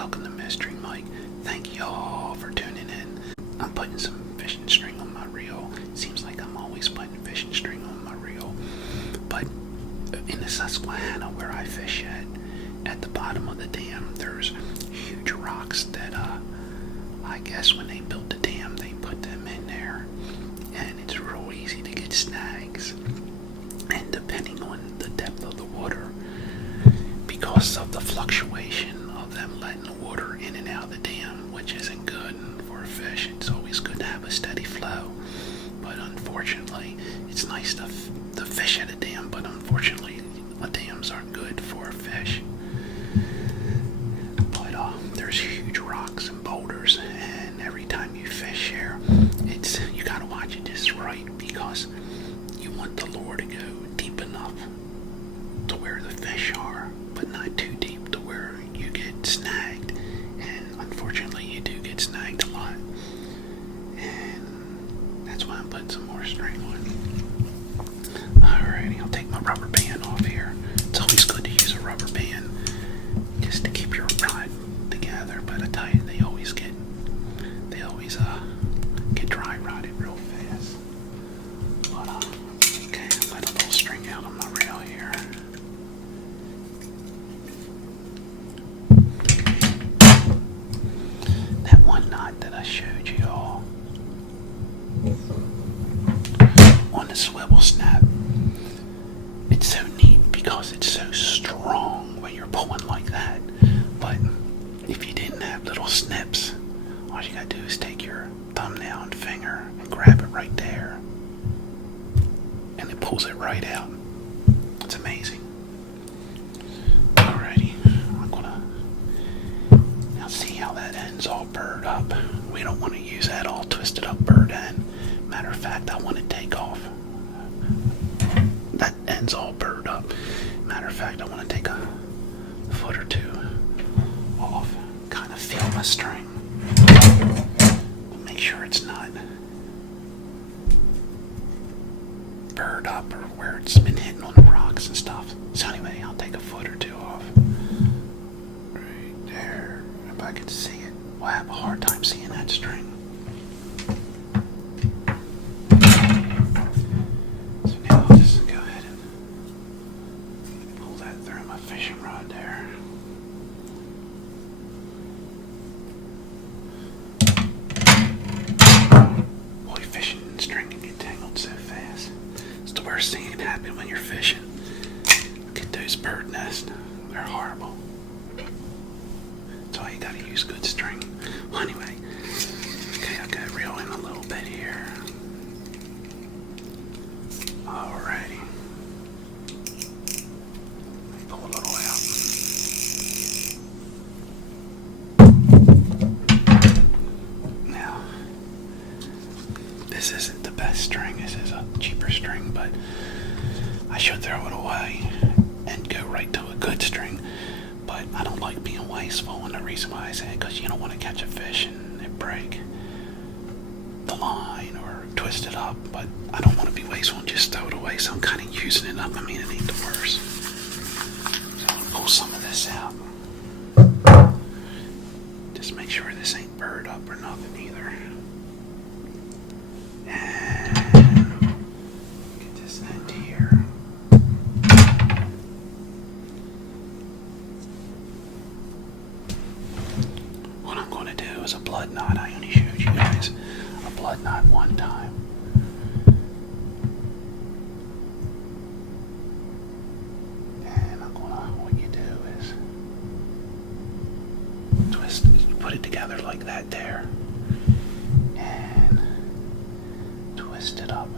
welcome to Mystery Mike. Thank y'all for tuning in. I'm putting some fishing string on my reel. Seems like I'm always putting fishing string on my reel. But in the Susquehanna where I fish at the bottom of the dam, there's huge rocks that I guess when they built the dam, they put them in there. And it's real easy to get snags. And depending on the depth of the water, because of the fluctuation of them letting the water in and out of the dam, which isn't good for a fish. It's always good to have a steady flow, but unfortunately it's nice to fish at a dam, but unfortunately the dams aren't good for a fish. But there's huge rocks and boulders, and every time you fish here, you gotta watch it just right, because you want the lure to go deep enough to where the fish are, but not too deep to where you get snagged. And unfortunately you do get snagged a lot, and that's why I'm putting some more string on. Alrighty, I'll take my rubber band off here. It's always good to use a rubber band just to keep your rod together, but I tell you, they always get dry rotted real fast. But okay, I'll let a little string out on my reel here. That one knot that I showed you all on the swivel snap, it's so neat because it's so strong when you're pulling like that. But if you didn't have little snips, all you gotta do is take your thumbnail and finger and grab it right there, and it pulls it right out. It's amazing. Alrighty, I'm gonna now see how that end's all burred up. We don't want to use that all twisted up burred end. Matter of fact, I want to take off. That end's all burred up. Matter of fact, I want to take a foot or two off. Kind of feel my string. Make sure it's not burred up or where it's been hitting on the rocks and stuff. So anyway, I'll take a foot or two off. Right there. If I could see it, we'll have a hard time seeing that string. So now I'll just go ahead and pull that through my fishing rod there. Boy, fishing and string can get tangled so fast. It's the worst thing that can happen when you're fishing. Get those bird nests. They're horrible. That's why you gotta use good string. Well, anyway, okay, I've got to reel in a little bit here. Alrighty. Pull a little out. Now, this isn't the best string. This is a cheaper string, but I should throw it away and go right to a good string. But I don't like being wasteful, and the reason why I say it, because you don't want to catch a fish and it break the line or twist it up. But I don't want to be wasteful and just throw it away, so I'm kind of using it up. I mean, it ain't the worst. So I'll pull some of this out. Just make sure this ain't burred up or nothing either. And get this end here. What I'm going to do is a blood knot. I only showed you guys a blood knot one time. And what you do is twist, you put it together like that there, and twist it up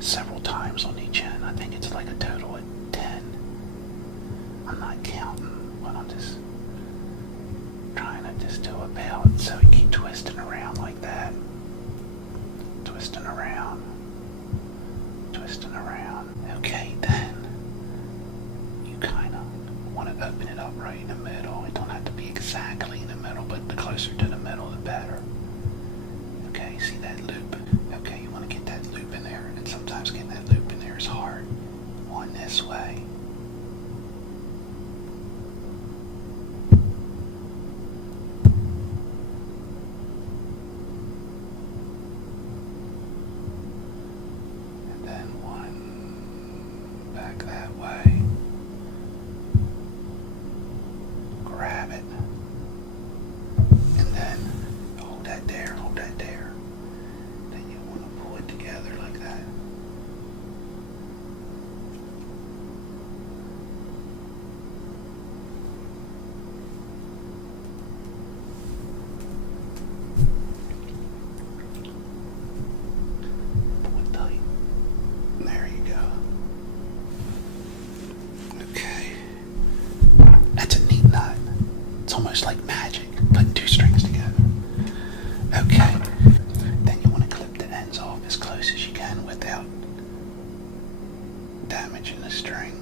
several times on each end. I think it's like a total of 10. I'm not counting, but I'm just trying to just do about. So you keep twisting around like that. Twisting around. Twisting around. Okay, then you kind of want to open it up right in the middle. It don't have to be exactly in the middle, but the closer to the middle, the better. Okay, see that loop? Okay, you want to get that loop in there, and sometimes getting that loop in there is hard. One this way. grab it. And then hold that there, hold that there. Then you want to pull it together like that. Pull it tight. There you go. Okay. That's a neat knot. It's almost like magic, putting two strings together. Okay. Then you want to clip the ends off as close as you can without damaging the string.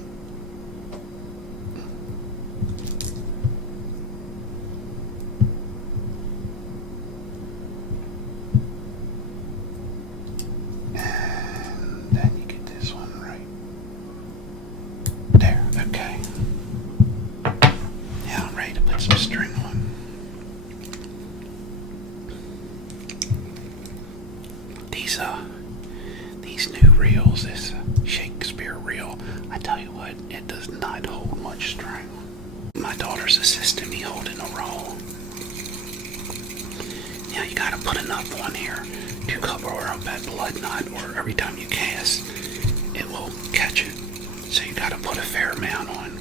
And then you get this one right there. Okay. Now I'm ready to put some string on. These new reels, this Shakespeare reel, I tell you what, it does not hold much string. My daughter's assisting me holding a roll. Now you gotta put enough on here to cover up that blood knot, or every time you cast, it will catch it. So you gotta put a fair amount on.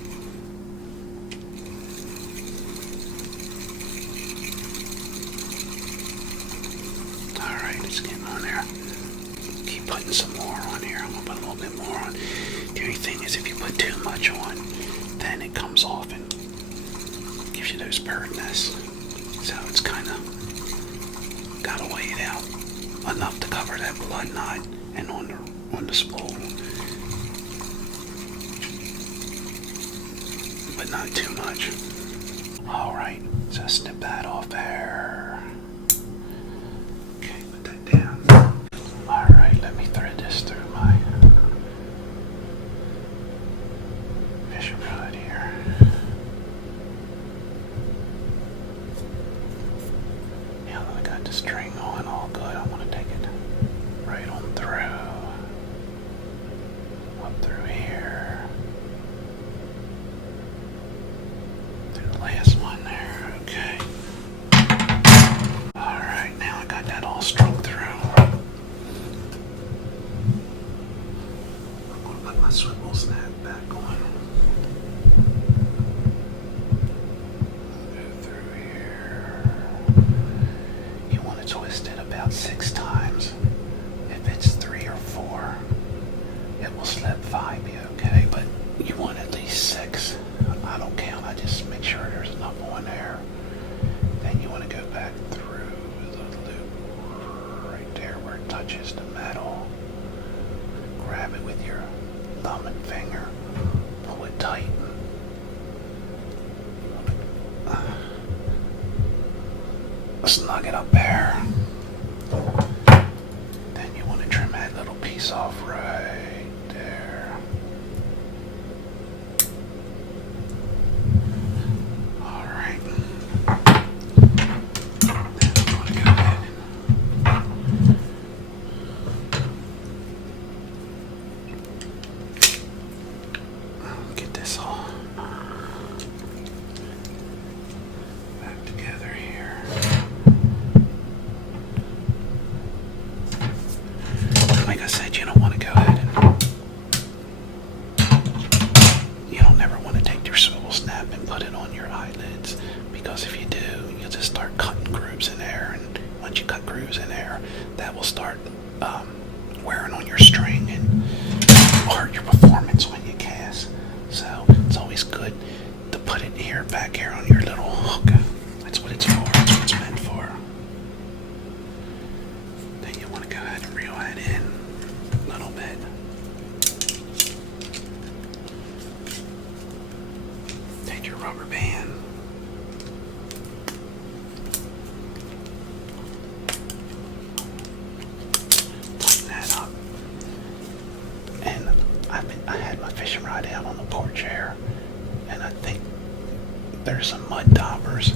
Alright, let's get on there. Keep putting some more on here. I'm gonna put a little bit more on. The only thing is, if you put too much on, then it comes off and gives you those bird nests. So it's kind of gotta weigh it out enough to cover that blood knot and on the spool, but not too much. All right, so snip that off there. Okay, put that down. All right, let me thread this through my fishing rod here. Now that I got the string on all good, I want to take it right on through, up through here, through the last one there. Okay. All right, now I got that all strung through. I'm going to put my swivel snap back on. Go through here. You want to twist it about 6 times. If it's 3 or 4, it will slip 5, be okay, but you want at least 6. I don't count, I just make sure there's enough on there. Then you want to go back through the loop right there where it touches the metal. Grab it with your thumb and finger, pull it tight. Snug it up there. Then you want to trim that little piece off right there. All right. Then I'm going to go ahead and get this all back together here. Like I said, you don't want to go ahead and you don't never want to take your swivel snap and put it on your eyelids, because if you do, you'll just start cutting grooves in there, and once you cut grooves in there, that will start wearing on your string and hurt your performance when you cast. So it's always good to put it here, back here on your little hook. That's what it's for. That's what it's meant for. Then you want to go ahead and reel that in a little bit. Take your rubber band. Tighten that up. And I had my fishing rod out on the porch here, and I think there's some mud daubers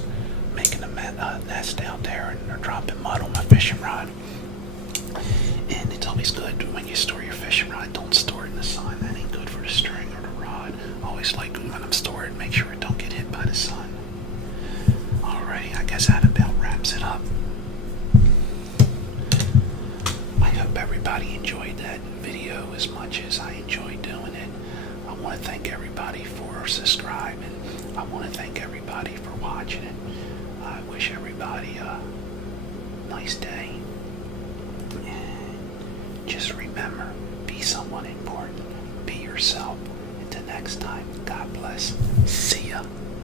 making a nest out there, and they're dropping mud on my fishing rod. And it's always good when you store your fishing rod, don't store it in the sun. That ain't good for the string or the rod. Always like when I'm storing, make sure it don't get hit by the sun. hope everybody enjoyed that video as much as I enjoyed doing it. I want to thank everybody for subscribing. I want to thank everybody for watching it. I wish everybody a nice day. And just remember, be someone important. Be yourself. Until next time, God bless. See ya.